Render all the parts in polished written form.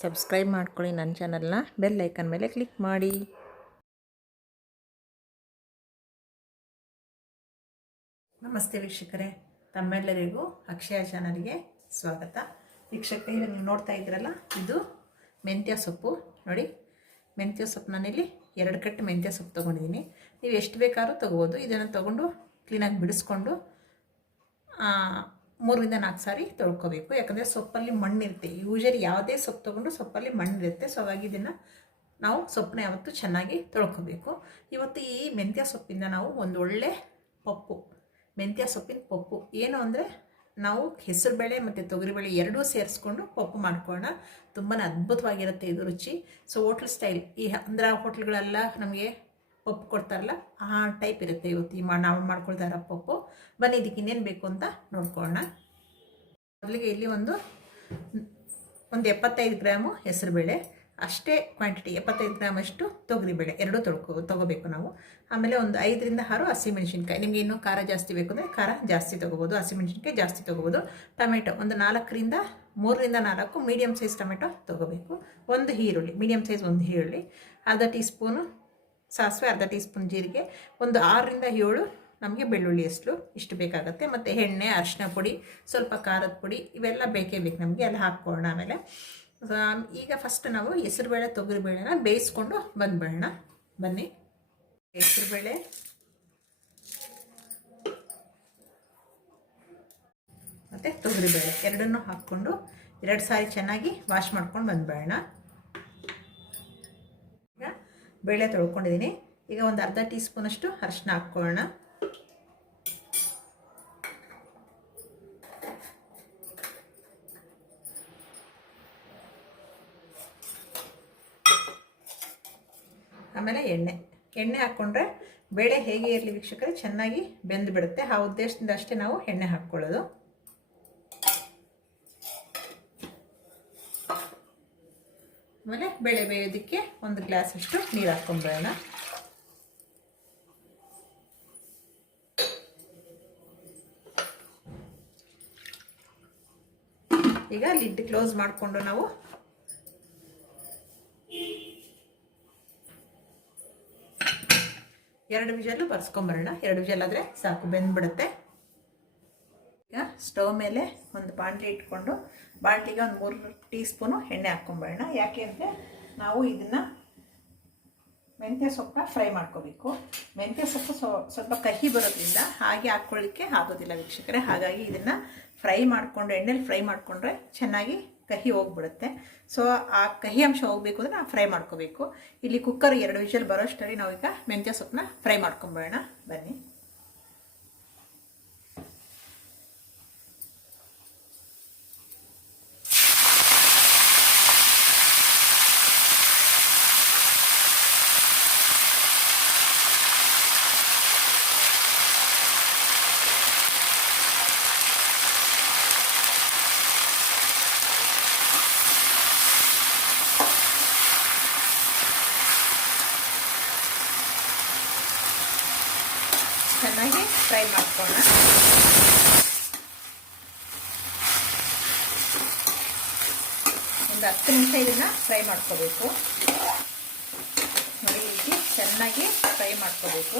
Subscribe ಮಾಡ್ಕೊಳ್ಳಿ ನನ್ನ ಚಾನಲ್ನ, ಬೆಲ್ ಐಕನ್ ಮೇಲೆ ಕ್ಲಿಕ್ ಮಾಡಿ. ನಮಸ್ತೆ ವೀಕ್ಷಕರೇ, ತಮ್ಮೆಲ್ಲರಿಗೂ ಅಕ್ಷಯ ಚಾನಲ್ಗೆ ಸ್ವಾಗತ. ವೀಕ್ಷಕರೇ, ನೀವು ನೋಡ್ತಾ ಇದ್ದೀರಲ್ಲ, ಇದು ಮೆಂತ್ಯ ಸೊಪ್ಪು. ನೋಡಿ, ಮೆಂತ್ಯ ಸೊಪ್ಪು ನಾನಿಲ್ಲಿ 2 ಕಟ್ಟು ಮೆಂತ್ಯ ಸೊಪ್ಪು ತೊಗೊಂಡಿದ್ದೀನಿ. ನೀವು ಎಷ್ಟು ಬೇಕಾದ್ರೂ ತೊಗೋಬೋದು. ಇದನ್ನು ತೊಗೊಂಡು ಕ್ಲೀನಾಗಿ ಬಿಡಿಸ್ಕೊಂಡು 3ರಿಂದ 4 ಸಾರಿ ತೊಳ್ಕೊಬೇಕು. ಯಾಕಂದರೆ ಸೊಪ್ಪಲ್ಲಿ ಮಣ್ಣಿರುತ್ತೆ. ಯೂಶಲಿ ಯಾವುದೇ ಸೊಪ್ಪು ತೊಗೊಂಡು ಸೊಪ್ಪಲ್ಲಿ ಮಣ್ಣಿರುತ್ತೆ. ಸೊ ಹಾಗಾಗಿ ಇದನ್ನು ನಾವು ಸೊಪ್ಪನ್ನ ಯಾವತ್ತೂ ಚೆನ್ನಾಗಿ ತೊಳ್ಕೊಬೇಕು. ಇವತ್ತು ಈ ಮೆಂತ್ಯ ಸೊಪ್ಪಿಂದ ನಾವು ಒಂದು ಒಳ್ಳೆ ಪಪ್ಪು, ಮೆಂತ್ಯ ಸೊಪ್ಪಿನ ಪಪ್ಪು ಏನು ಅಂದರೆ, ನಾವು ಹೆಸರುಬೇಳೆ ಮತ್ತು ತೊಗರಿಬೇಳೆ ಎರಡೂ ಸೇರಿಸ್ಕೊಂಡು ಪಪ್ಪು ಮಾಡ್ಕೊಳ್ಳೋಣ. ತುಂಬಾ ಅದ್ಭುತವಾಗಿರುತ್ತೆ ಇದು ರುಚಿ. ಸೊ ಹೋಟ್ಲ್ ಸ್ಟೈಲ್, ಈ ಅಂದ್ರೆ ಹೋಟ್ಲ್ಗಳೆಲ್ಲ ನಮಗೆ ಪಪ್ಪು ಕೊಡ್ತಾರಲ್ಲ, ಆ ಟೈಪ್ ಇರುತ್ತೆ ಇವತ್ತು ನಾವು ಮಾಡ್ಕೊಳ್ತಾ ಇರೋ ಪಪ್ಪು. ಬನ್ನಿ, ಇದಕ್ಕೆ ಇನ್ನೇನು ಬೇಕು ಅಂತ ನೋಡ್ಕೊಳ್ಳೋಣ. ಮೊದಲಿಗೆ ಇಲ್ಲಿ ಒಂದು 75 ಗ್ರಾಮು ಹೆಸರುಬೇಳೆ, ಅಷ್ಟೇ ಕ್ವಾಂಟಿಟಿ 75 ಗ್ರಾಮ್ ಅಷ್ಟು ತೊಗರಿಬೇಳೆ, ಎರಡೂ ತೊಗೋಬೇಕು ನಾವು. ಆಮೇಲೆ ಒಂದು 5ರಿಂದ 6 ಹಸಿಮೆಣಸಿನ್ಕಾಯಿ. ನಿಮಗೆ ಇನ್ನೂ ಖಾರ ಜಾಸ್ತಿ ಬೇಕು ಅಂದರೆ ಖಾರ ಜಾಸ್ತಿ ತೊಗೋಬೋದು, ಹಸಿಮೆಣಸಿನ್ಕಾಯಿ ಜಾಸ್ತಿ ತೊಗೋಬೋದು. ಟೊಮೆಟೊ ಒಂದು 3ರಿಂದ 4 ಮೀಡಿಯಮ್ ಸೈಜ್ ಟೊಮೆಟೊ ತೊಗೋಬೇಕು. ಒಂದು ಈರುಳ್ಳಿ, ಮೀಡಿಯಮ್ ಸೈಜ್ ಒಂದು ಈರುಳ್ಳಿ, ಅರ್ಧ ಟೀ ಸ್ಪೂನು ಸಾಸಿವೆ, ಅರ್ಧ ಟೀ ಸ್ಪೂನ್ ಜೀರಿಗೆ, ಒಂದು 6ರಿಂದ 7 ನಮಗೆ ಬೆಳ್ಳುಳ್ಳಿ ಹೆಸರು, ಇಷ್ಟು ಬೇಕಾಗುತ್ತೆ. ಮತ್ತು ಎಣ್ಣೆ, ಅರಿಶಿನ ಪುಡಿ, ಸ್ವಲ್ಪ ಖಾರದ ಪುಡಿ, ಇವೆಲ್ಲ ಬೇಕೇ ಬೇಕು ನಮಗೆ, ಎಲ್ಲ ಹಾಕ್ಕೊಳ್ಳೋಣ. ಆಮೇಲೆ ಈಗ ಫಸ್ಟ್ ನಾವು ಹೆಸರುಬೇಳೆ ತೊಗರಿಬೇಳೆನ ಬೇಯಿಸ್ಕೊಂಡು ಬಂದ್ಬಿಡೋಣ. ಬನ್ನಿ, ಹೆಸರುಬೇಳೆ ಮತ್ತು ತೊಗರಿಬೇಳೆ ಎರಡನ್ನೂ ಹಾಕ್ಕೊಂಡು 2 ಸಾರಿ ಚೆನ್ನಾಗಿ ವಾಶ್ ಮಾಡ್ಕೊಂಡು ಬಂದ್ಬಿಡೋಣ. ಈಗ ಬೇಳೆ ತೊಳ್ಕೊಂಡಿದ್ದೀನಿ. ಈಗ ಒಂದು ಅರ್ಧ ಟೀ ಸ್ಪೂನಷ್ಟು ಅರಿಶಿನ ಹಾಕ್ಕೊಳ್ಳೋಣ. ಆಮೇಲೆ ಎಣ್ಣೆ ಹಾಕ್ಕೊಂಡ್ರೆ ಬೇಳೆ ಹೇಗೆ ಇರಲಿ ವೀಕ್ಷಕರೇ, ಚೆನ್ನಾಗಿ ಬೆಂದು ಬಿಡುತ್ತೆ. ಆ ಉದ್ದೇಶದಿಂದ ಅಷ್ಟೇ ನಾವು ಎಣ್ಣೆ ಹಾಕ್ಕೊಳ್ಳೋದು. ಆಮೇಲೆ ಬೇಳೆ ಬೇಯೋದಕ್ಕೆ 1 ಗ್ಲಾಸ್ ಅಷ್ಟು ನೀರು ಹಾಕ್ಕೊಂಡ್ಬೇಡ. ಈಗ ಲಿಡ್ ಕ್ಲೋಸ್ ಮಾಡಿಕೊಂಡು ನಾವು ಎರಡು ವಿಜಲ್ಲು ಬರ್ಸ್ಕೊಂಬರೋಣ. 2 ವಿಜಲ್ ಆದರೆ ಸಾಕು, ಬೆಂದ್ಬಿಡುತ್ತೆ. ಈಗ ಸ್ಟವ್ ಮೇಲೆ ಒಂದು ಬಾಣಲಿ ಇಟ್ಕೊಂಡು, ಬಾಣಲಿಗೆ ಒಂದು 3 ಟೀ ಸ್ಪೂನು ಎಣ್ಣೆ ಹಾಕ್ಕೊಂಬರೋಣ. ಯಾಕೆ ಅಂದರೆ ನಾವು ಇದನ್ನು ಮೆಂತ್ಯ ಸೊಪ್ಪನ್ನ ಫ್ರೈ ಮಾಡ್ಕೋಬೇಕು. ಮೆಂತ್ಯ ಸೊಪ್ಪು ಸ್ವಲ್ಪ ಕಹಿ ಬರೋದ್ರಿಂದ ಹಾಗೆ ಹಾಕ್ಕೊಳ್ಳಿಕ್ಕೆ ಆಗೋದಿಲ್ಲ ವೀಕ್ಷಕರೇ. ಹಾಗಾಗಿ ಇದನ್ನು ಫ್ರೈ ಮಾಡಿಕೊಂಡು, ಎಣ್ಣೆಲಿ ಫ್ರೈ ಮಾಡಿಕೊಂಡ್ರೆ ಚೆನ್ನಾಗಿ ಕಹಿ ಹೋಗ್ಬಿಡುತ್ತೆ. ಸೊ ಆ ಕಹಿ ಅಂಶ ಹೋಗಬೇಕು ಅಂದರೆ ನಾವು ಫ್ರೈ ಮಾಡ್ಕೋಬೇಕು. ಇಲ್ಲಿ ಕುಕ್ಕರ್ 2 ವಿಷಲ್ ಬರೋಷ್ಟರಲ್ಲಿ ನಾವೀಗ ಮೆಂತ್ಯ ಸೊಪ್ಪನ್ನ ಫ್ರೈ ಮಾಡ್ಕೊಂಬೇಡ. ಬನ್ನಿ, ಚೆನ್ನಾಗಿ ಫ್ರೈ ಮಾಡ್ಕೊಳ್ಳೋಣ. ಒಂದು 10 ನಿಮಿಷ ಇದನ್ನು ಫ್ರೈ ಮಾಡ್ಕೋಬೇಕು. ನೋಡಿ, ಇಲ್ಲಿ ಚೆನ್ನಾಗಿ ಫ್ರೈ ಮಾಡ್ಕೋಬೇಕು.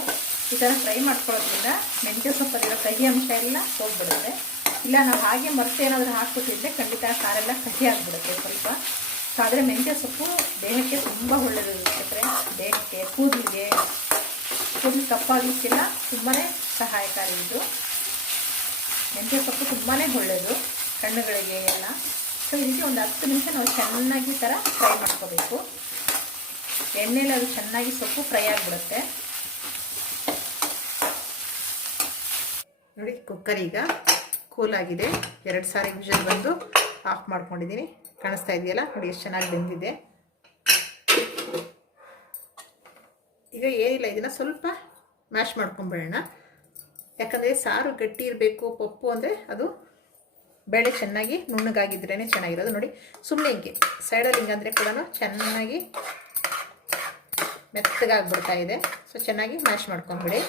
ಈ ಥರ ಫ್ರೈ ಮಾಡ್ಕೊಳ್ಳೋದ್ರಿಂದ ಮೆಂತ್ಯ ಸೊಪ್ಪಲ್ಲಿರೋ ಕಹಿ ಅಂಶ ಎಲ್ಲ ಹೋಗ್ಬಿಡುತ್ತೆ. ಇಲ್ಲ ನಾವು ಹಾಗೆ ಮತ್ತೆ ಏನಾದರೂ ಹಾಕ್ಬಿಟ್ಟಿದ್ರೆ ಖಂಡಿತ ಸಾರೆಲ್ಲ ಕಹಿ ಆಗಿಬಿಡುತ್ತೆ ಸ್ವಲ್ಪ. ಸೊ ಆದರೆ ಮೆಂತ್ಯ ಸೊಪ್ಪು ದೇಹಕ್ಕೆ ತುಂಬ ಒಳ್ಳೆಯದು ವೀಕ್ಷಕರೇ. ದೇಹಕ್ಕೆ, ಕೂದಲಿಗೆ ಕಪ್ಪಾಗಲಿಕ್ಕೆಲ್ಲ ತುಂಬಾ ಸಹಾಯಕಾರಿ ಇದು. ಮೆಂತ್ಯ ಸೊಪ್ಪು ತುಂಬಾ ಒಳ್ಳೆಯದು ಕಣ್ಣುಗಳಿಗೆ ಎಲ್ಲ. ಸೊ ಈ ರೀತಿ ಒಂದು 10 ನಿಮಿಷ ನಾವು ಚೆನ್ನಾಗಿ ಈ ಥರ ಫ್ರೈ ಮಾಡ್ಕೋಬೇಕು. ಎಣ್ಣೆಲಿ ಅದು ಚೆನ್ನಾಗಿ ಸೊಪ್ಪು ಫ್ರೈ ಆಗಿಬಿಡುತ್ತೆ. ನೋಡಿ, ಕುಕ್ಕರ್ ಈಗ ಕೂಲ್ ಆಗಿದೆ. 2 ಸಾರಿ ವಿಷಲ್ ಬಂದು ಆಫ್ ಮಾಡ್ಕೊಂಡಿದ್ದೀನಿ. ಕಾಣಿಸ್ತಾ ಇದೆಯಲ್ಲ, ನೋಡಿ ಎಷ್ಟು ಚೆನ್ನಾಗಿ ಬೆಂದಿದೆ. ಈಗ ಏನಿಲ್ಲ, ಇದನ್ನು ಸ್ವಲ್ಪ ಮ್ಯಾಶ್ ಮಾಡ್ಕೊಂಬಿಡೋಣ. ಯಾಕಂದರೆ ಸಾರು ಗಟ್ಟಿ ಇರಬೇಕು. ಪಪ್ಪು ಅಂದರೆ ಅದು ಬೇಳೆ ಚೆನ್ನಾಗಿ ನುಣ್ಣಗಾಗಿದ್ರೇ ಚೆನ್ನಾಗಿರೋದು. ನೋಡಿ, ಸುಮ್ಮನೆ ಹಿಂಗೆ ಸೈಡಲ್ಲಿ ಹಿಂಗಂದರೆ ಕೂಡ ಚೆನ್ನಾಗಿ ಮೆತ್ತಗಾಗ್ಬಿಡ್ತಾ ಇದೆ. ಸೊ ಚೆನ್ನಾಗಿ ಮ್ಯಾಶ್ ಮಾಡ್ಕೊಂಬಿಡಿ.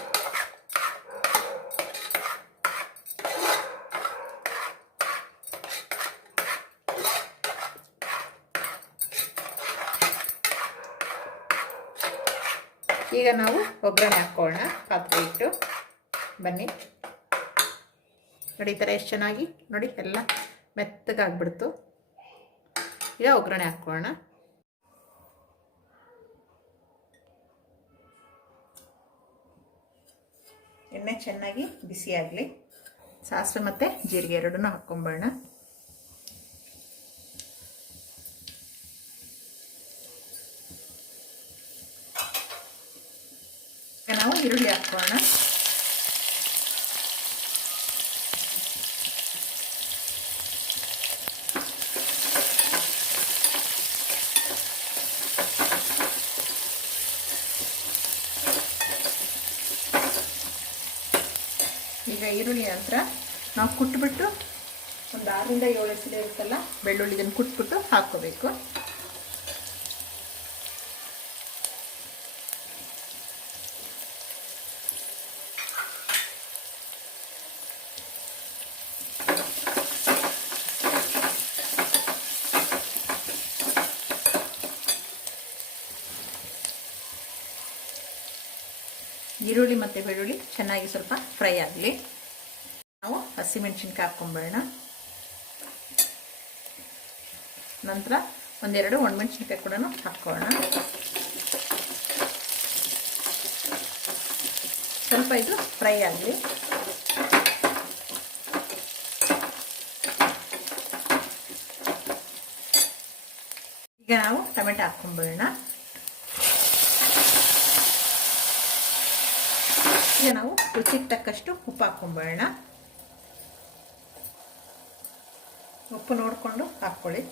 ಈಗ ನಾವು ಒಗ್ಗರಣೆ ಹಾಕ್ಕೊಳ್ಳೋಣ. ಪಾತ್ರೆ ಇಟ್ಟು ಬನ್ನಿ. ನೋಡಿ ಈ ಥರ ಎಷ್ಟು ಚೆನ್ನಾಗಿ ನೋಡಿ ಎಲ್ಲ ಮೆತ್ತಗಾಗ್ಬಿಡ್ತು. ಈಗ ಒಗ್ಗರಣೆ ಹಾಕ್ಕೊಳ್ಳೋಣ. ಎಣ್ಣೆ ಚೆನ್ನಾಗಿ ಬಿಸಿ ಆಗಲಿ. ಸಾಸಿವೆ ಮತ್ತು ಜೀರಿಗೆ ಎರಡನ್ನೂ ಹಾಕ್ಕೊಂಬೋಣ. ನಾವು ಈರುಳ್ಳಿ ಹಾಕ್ಕೊಳ್ಳೋಣ. ಈಗ ಈರುಳ್ಳಿ ನಂತರ ನಾವು ಕುಟ್ಬಿಟ್ಟು ಒಂದು 6 ರಿಂದ 7 ಎಸಳೆ ಇರುತ್ತಲ್ಲ ಬೆಳ್ಳುಳ್ಳಿ, ಇದನ್ನು ಕುಟ್ಬಿಟ್ಟು ಹಾಕ್ಕೋಬೇಕು. ಈರುಳ್ಳಿ ಮತ್ತು ಬೆಳ್ಳುಳ್ಳಿ ಚೆನ್ನಾಗಿ ಸ್ವಲ್ಪ ಫ್ರೈ ಆಗಲಿ. ನಾವು ಹಸಿಮೆಣಸಿನ್ಕಾಯಿ ಹಾಕ್ಕೊಂಬೇಡ. ನಂತರ ಒಂದೆರಡು ಒಣಮೆಣಸಿನ್ಕಾಯಿ ಕೂಡ ಹಾಕ್ಕೊಳ್ಳೋಣ. ಸ್ವಲ್ಪ ಇದು ಫ್ರೈ ಆಗಲಿ. ಈಗ ನಾವು ಟೊಮೆಟೊ ಹಾಕ್ಕೊಂಬೇಡ. ಈಗ ನಾವು ರುಚಿಗೆ ತಕ್ಕಷ್ಟು ಉಪ್ಪು ಹಾಕ್ಕೊಂಬೇಡ. ಉಪ್ಪು ನೋಡಿಕೊಂಡು ಹಾಕ್ಕೊಳ್ಳಿ.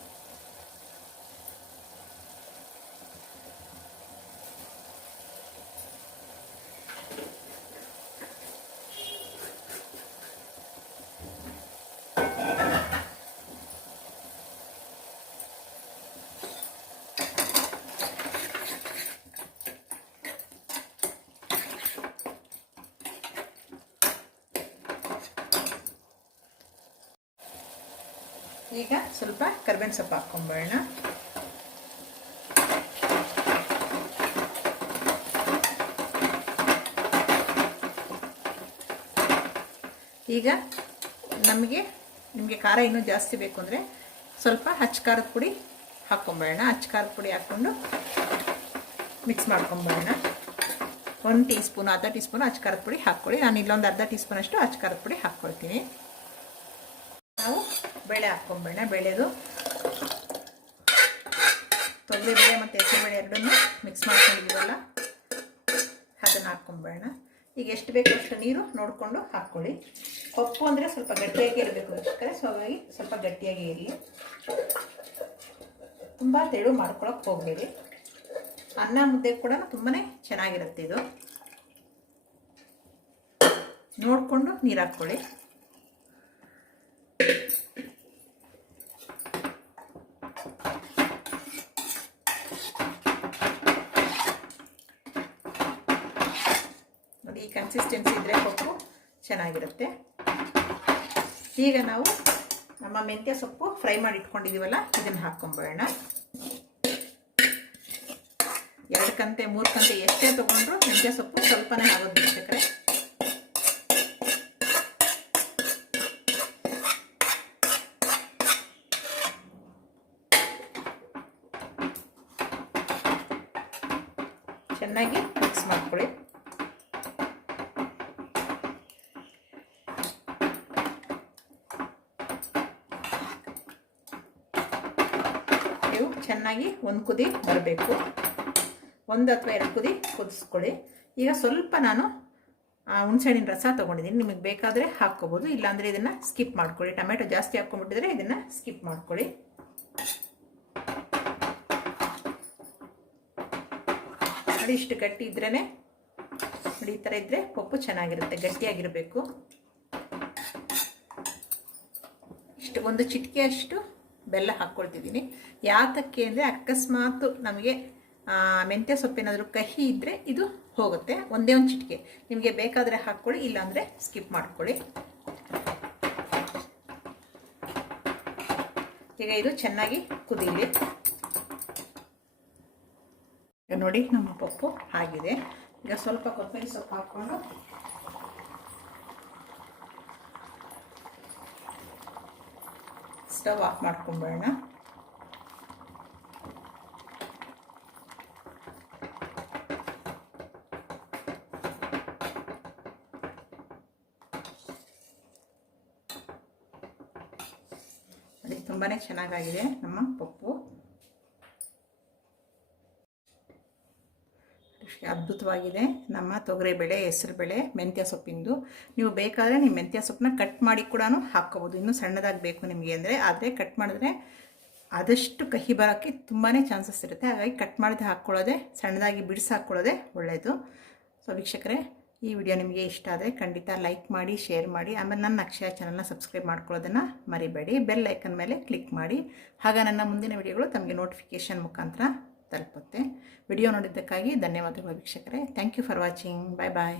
ಈಗ ಸ್ವಲ್ಪ ಕರಿಬೇವಿನ ಸೊಪ್ಪು ಹಾಕ್ಕೊಂಬೇಡ. ಈಗ ನಿಮಗೆ ಖಾರ ಇನ್ನೂ ಜಾಸ್ತಿ ಬೇಕು ಅಂದರೆ ಸ್ವಲ್ಪ ಹಚ್ಚ ಖಾರದ ಪುಡಿ ಹಾಕ್ಕೊಂಬೇಡ. ಹಚ್ಚ ಖಾರದ ಪುಡಿ ಹಾಕ್ಕೊಂಡು ಮಿಕ್ಸ್ ಮಾಡ್ಕೊಂಬೇಡ. 1 ಟೀ ಸ್ಪೂನ್ ಅರ್ಧ ಟೀ ಸ್ಪೂನ್ ಹಚ್ಚ ಖಾರದ ಪುಡಿ ಹಾಕ್ಕೊಳ್ಳಿ. ನಾನು ಇಲ್ಲೊಂದು ಅರ್ಧ ಟೀ ಸ್ಪೂನ್ ಅಷ್ಟು ಹಚ್ಚ ಖಾರದ ಪುಡಿ ಹಾಕ್ಕೊಳ್ತೀನಿ. ನಾವು ಬೇಳೆ ಹಾಕ್ಕೊಂಬೇಡ. ಬೇಳೆದು ತೊಗರಿಬೇಳೆ ಮತ್ತು ಹೆಸರುಬೇಳೆ ಎರಡನ್ನೂ ಮಿಕ್ಸ್ ಮಾಡ್ಕೊಂಡಿದ್ದೀವಲ್ಲ ಅದನ್ನು ಹಾಕ್ಕೊಂಬೇಡ. ಈಗ ಎಷ್ಟು ಬೇಕು ಅಷ್ಟು ನೀರು ನೋಡಿಕೊಂಡು ಹಾಕ್ಕೊಳ್ಳಿ. ಪಪ್ಪು ಅಂದರೆ ಸ್ವಲ್ಪ ಗಟ್ಟಿಯಾಗಿ ಇರಬೇಕು ಅದಕ್ಕೆ, ಸೊ ಹಾಗಾಗಿ ಸ್ವಲ್ಪ ಗಟ್ಟಿಯಾಗಿ ಇರಲಿ. ತುಂಬ ತೆಳು ಮಾಡ್ಕೊಳಕ್ಕೆ ಹೋಗಬೇಡಿ. ಅನ್ನ ಮುದ್ದೆ ಕೂಡ ತುಂಬಾ ಚೆನ್ನಾಗಿರುತ್ತೆ. ಇದು ನೋಡಿಕೊಂಡು ನೀರು ಹಾಕ್ಕೊಳ್ಳಿ. ಈ ಕನ್ಸಿಸ್ಟೆನ್ಸಿ ಇದ್ದರೆ ಪಪ್ಪು ಚೆನ್ನಾಗಿರುತ್ತೆ. ಈಗ ನಾವು ನಮ್ಮ ಮೆಂತ್ಯ ಸೊಪ್ಪು ಫ್ರೈ ಮಾಡಿ ಇಟ್ಕೊಂಡಿದ್ದೀವಲ್ಲ ಇದನ್ನು ಹಾಕ್ಕೊಂಬೇಡ. 2 ಕಂತೆ 3 ಕಂತೆ ಎಷ್ಟೇ ತೊಗೊಂಡ್ರು ಮೆಂತ್ಯ ಸೊಪ್ಪು ಸ್ವಲ್ಪನೇ ಆಗೋದು ಬೇಕಾದ್ರೆ. ಚೆನ್ನಾಗಿ ಮಿಕ್ಸ್ ಮಾಡ್ಕೊಳ್ಳಿ. ಚೆನ್ನಾಗಿ ಒಂದು ಕುದಿ ಬರಬೇಕು. 1 ಅಥವಾ 2 ಕುದಿ ಕುದಿಸ್ಕೊಳ್ಳಿ. ಈಗ ಸ್ವಲ್ಪ ನಾನು ಹುಣಸೆಹಣ್ಣಿನ ರಸ ತೊಗೊಂಡಿದ್ದೀನಿ. ನಿಮಗೆ ಬೇಕಾದರೆ ಹಾಕ್ಕೋಬೋದು, ಇಲ್ಲಾಂದರೆ ಇದನ್ನು ಸ್ಕಿಪ್ ಮಾಡ್ಕೊಳ್ಳಿ. ಟೊಮೆಟೊ ಜಾಸ್ತಿ ಹಾಕ್ಕೊಂಡ್ಬಿಟ್ಟಿದ್ರೆ ಇದನ್ನು ಸ್ಕಿಪ್ ಮಾಡ್ಕೊಳ್ಳಿ. ನೋಡಿ ಇಷ್ಟು ಗಟ್ಟಿ ಇದ್ರೇ ನೋಡಿ, ಈ ಥರ ಇದ್ದರೆ ಪಪ್ಪು ಚೆನ್ನಾಗಿರುತ್ತೆ. ಗಟ್ಟಿಯಾಗಿರಬೇಕು. ಇಷ್ಟು 1 ಚಿಟಿಕೆಯಷ್ಟು ಬೆಲ್ಲ ಹಾಕ್ಕೊಳ್ತಿದ್ದೀನಿ. ಯಾತಕ್ಕೆ ಅಂದರೆ ಅಕಸ್ಮಾತ್ ನಮಗೆ ಮೆಂತ್ಯ ಸೊಪ್ಪೇನಾದರೂ ಕಹಿ ಇದ್ದರೆ ಇದು ಹೋಗುತ್ತೆ. ಒಂದೇ ಒಂದು ಚಿಟಿಕೆ ನಿಮಗೆ ಬೇಕಾದರೆ ಹಾಕ್ಕೊಳ್ಳಿ, ಇಲ್ಲಾಂದರೆ ಸ್ಕಿಪ್ ಮಾಡ್ಕೊಳ್ಳಿ. ಈಗ ಇದು ಚೆನ್ನಾಗಿ ಕುದೀಲಿ. ನೋಡಿ ನಮ್ಮ ಪಪ್ಪು ಆಗಿದೆ. ಈಗ ಸ್ವಲ್ಪ ಕೊತ್ತಂಬರಿ ಸೊಪ್ಪು ಹಾಕ್ಕೊಂಡು ಸ್ಟವ್ ಆಫ್ ಮಾಡ್ಕೊಂಬೇಡ. ನೋಡಿ ತುಂಬಾ ಚೆನ್ನಾಗಾಗಿದೆ ನಮ್ಮ ಪಪ್ಪು, ಅದ್ಭುತವಾಗಿದೆ ನಮ್ಮ ತೊಗರಿಬೇಳೆ, ಹೆಸರುಬೇಳೆ, ಮೆಂತ್ಯ ಸೊಪ್ಪಿಂದು. ನೀವು ಬೇಕಾದರೆ ನೀವು ಮೆಂತ್ಯ ಸೊಪ್ಪನ್ನ ಕಟ್ ಮಾಡಿ ಕೂಡ ಹಾಕ್ಕೋಬೋದು, ಇನ್ನೂ ಸಣ್ಣದಾಗಿ ಬೇಕು ನಿಮಗೆ ಅಂದರೆ. ಆದರೆ ಕಟ್ ಮಾಡಿದ್ರೆ ಆದಷ್ಟು ಕಹಿ ಬರೋಕ್ಕೆ ತುಂಬಾ ಚಾನ್ಸಸ್ ಇರುತ್ತೆ. ಹಾಗಾಗಿ ಕಟ್ ಮಾಡಿದ್ರೆ ಹಾಕ್ಕೊಳ್ಳೋದೆ, ಸಣ್ಣದಾಗಿ ಬಿಡಿಸಿ ಹಾಕ್ಕೊಳ್ಳೋದೆ ಒಳ್ಳೆಯದು. ಸೊ ವೀಕ್ಷಕರೇ, ಈ ವಿಡಿಯೋ ನಿಮಗೆ ಇಷ್ಟ ಆದರೆ ಖಂಡಿತ ಲೈಕ್ ಮಾಡಿ, ಶೇರ್ ಮಾಡಿ. ಆಮೇಲೆ ನನ್ನ ಅಕ್ಷಯ ಚಾನಲ್ನ ಸಬ್ಸ್ಕ್ರೈಬ್ ಮಾಡ್ಕೊಳ್ಳೋದನ್ನು ಮರಿಬೇಡಿ. ಬೆಲ್ ಐಕನ್ ಮೇಲೆ ಕ್ಲಿಕ್ ಮಾಡಿ, ಆಗ ನನ್ನ ಮುಂದಿನ ವಿಡಿಯೋಗಳು ತಮಗೆ ನೋಟಿಫಿಕೇಷನ್ ಮುಖಾಂತರ ತಲುಪುತ್ತೆ. ವಿಡಿಯೋ ನೋಡಿದ್ದಕ್ಕಾಗಿ ಧನ್ಯವಾದಗಳು ವೀಕ್ಷಕರೇ. Thank you for watching. Bye bye.